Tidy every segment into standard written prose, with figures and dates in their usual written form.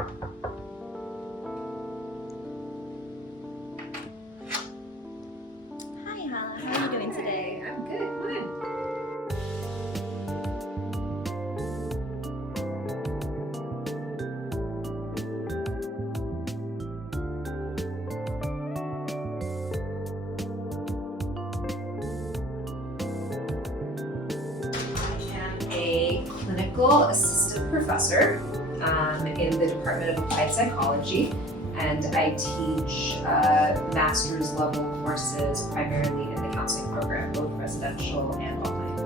Hi Hala, how are you doing today? I'm good. A clinical assistant professor in the Department of Applied Psychology, and I teach master's level courses primarily in the counseling program, both residential and online.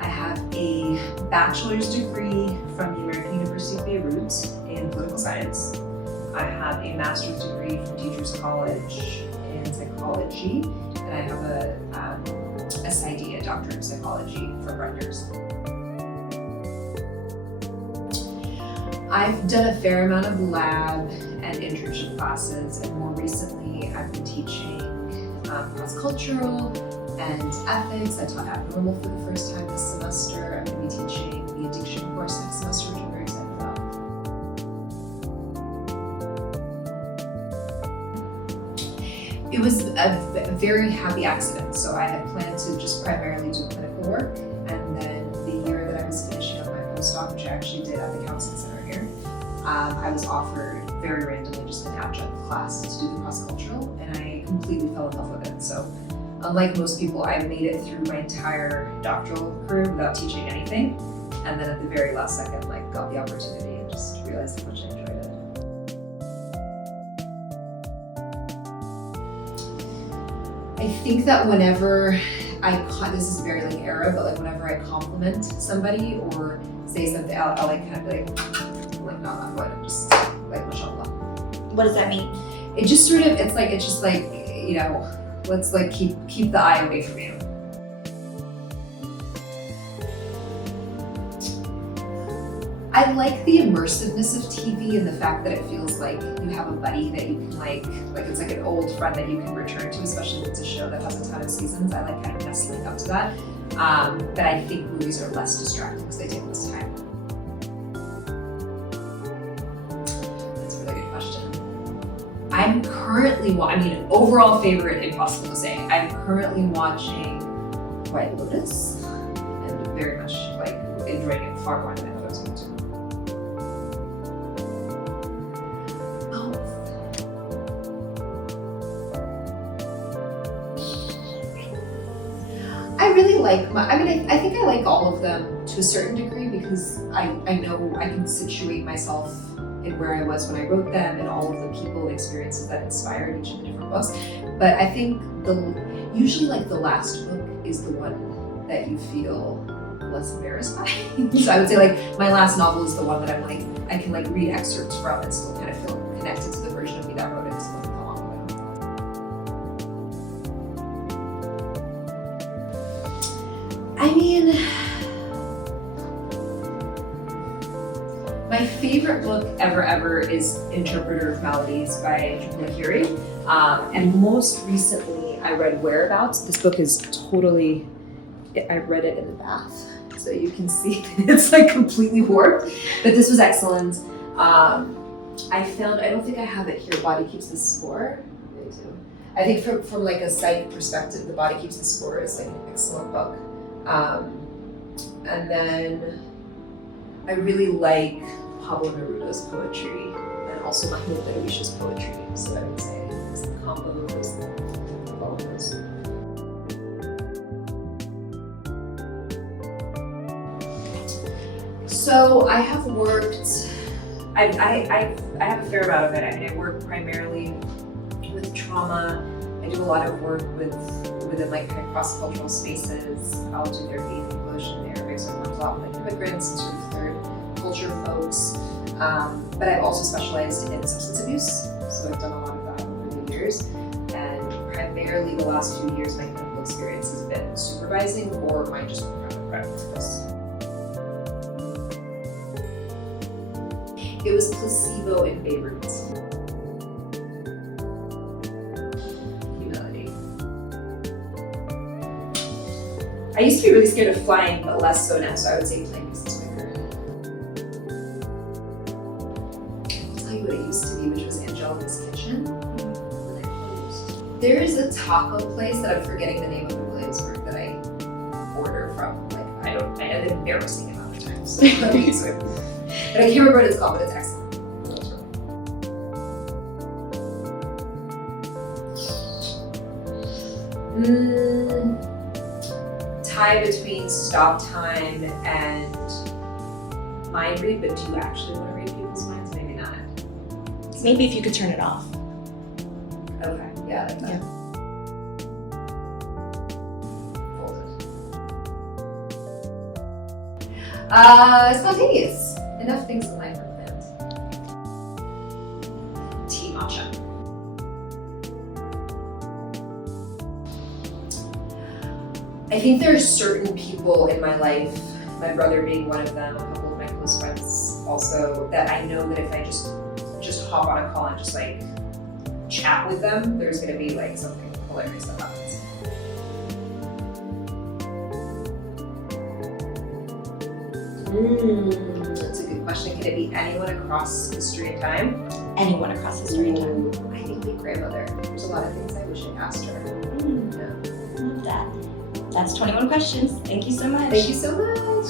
I have a bachelor's degree from the American University of Beirut in political science. I have a master's degree from Teachers College in psychology, and I have a SID, a doctorate of psychology from Rutgers. I've done a fair amount of lab and internship classes, and more recently I've been teaching cross-cultural and ethics. I taught abnormal for the first time this semester. I'm going to be teaching the addiction course next semester, which I'm very excited about. It was a very happy accident. So I had planned to just primarily do clinical work, and then the year that I was finishing up my postdoc, which I actually did at the counseling center here, I was offered very randomly just an adjunct class to do the cross-cultural, and I completely fell in love with it. So unlike most people, I made it through my entire doctoral career without teaching anything, and then at the very last second, got the opportunity and just realized how much I enjoyed it. I think that whenever this is very era, but whenever I compliment somebody or say something, I'll kind of be like knock on wood and just mashallah. What does that mean? It just sort of, it's just let's keep the eye away from you. I like the immersiveness of TV and the fact that it feels like you have a buddy that you can it's like an old friend that you can return to, especially if it's a show that has a ton of seasons. I like kind of nestling up to that. But I think movies are less distracting because they take less time. That's a really good question. I'm currently, overall favorite, impossible to say. I'm currently watching White Lotus and very much enjoying it far more than I thought I was going to. I really like I think I like all of them to a certain degree because I know I can situate myself in where I was when I wrote them and all of the people and experiences that inspired each of the different books. But I think usually the last book is the one that you feel less embarrassed by. So I would say my last novel is the one that I can read excerpts from and still kind of feel connected to the version of me that wrote it. So my favorite book ever is Interpreter of Maladies by Julia Curie. And most recently I read Whereabouts. This book is totally, I read it in the bath. So you can see it's completely warped, but this was excellent. I don't think I have it here, Body Keeps the Score. I think from a psych perspective, The Body Keeps the Score is an excellent book. And then I really like Pablo Neruda's poetry and also Mahmoud Darwish's poetry. So I would say it's the combo of all of those. So I have worked, I have a fair amount of it. I work primarily with trauma. I do a lot of work within kind of cross-cultural spaces. I'll do therapy in English and Arabic, so I work a lot with immigrants and sort of third culture folks. But I've also specialized in substance abuse, so I've done a lot of that over the years. And primarily the last few years, my clinical experience has been supervising or my just practice. It was placebo in Beirut. Humility. I used to be really scared of flying, but less so now, so I would say playing business maker. what it used to be, which was Angelica's Kitchen. When they closed. There is a taco place that I'm forgetting the name of in Williamsburg that I order from. Like I have an embarrassing amount of times. So, but I can't remember what it's called, but it's excellent. Tie between stop time and mind read, but do you actually want to read people's minds? Maybe not. Maybe if you could turn it off. Okay, yeah, I like that. Yeah. Folded. Spontaneous. Enough things in life are planned. Tea matcha. I think there are certain people in my life, my brother being one of them, a couple of my close friends also, that I know that if I just hop on a call and just like chat with them, there's gonna be like something hilarious that happens. That's a good question. Can it be anyone across history and time? Anyone across history and time. Ooh, I think my grandmother. There's a lot of things I wish I asked her. Yeah. Love that. That's 21 questions. Thank you so much. Thank you so much.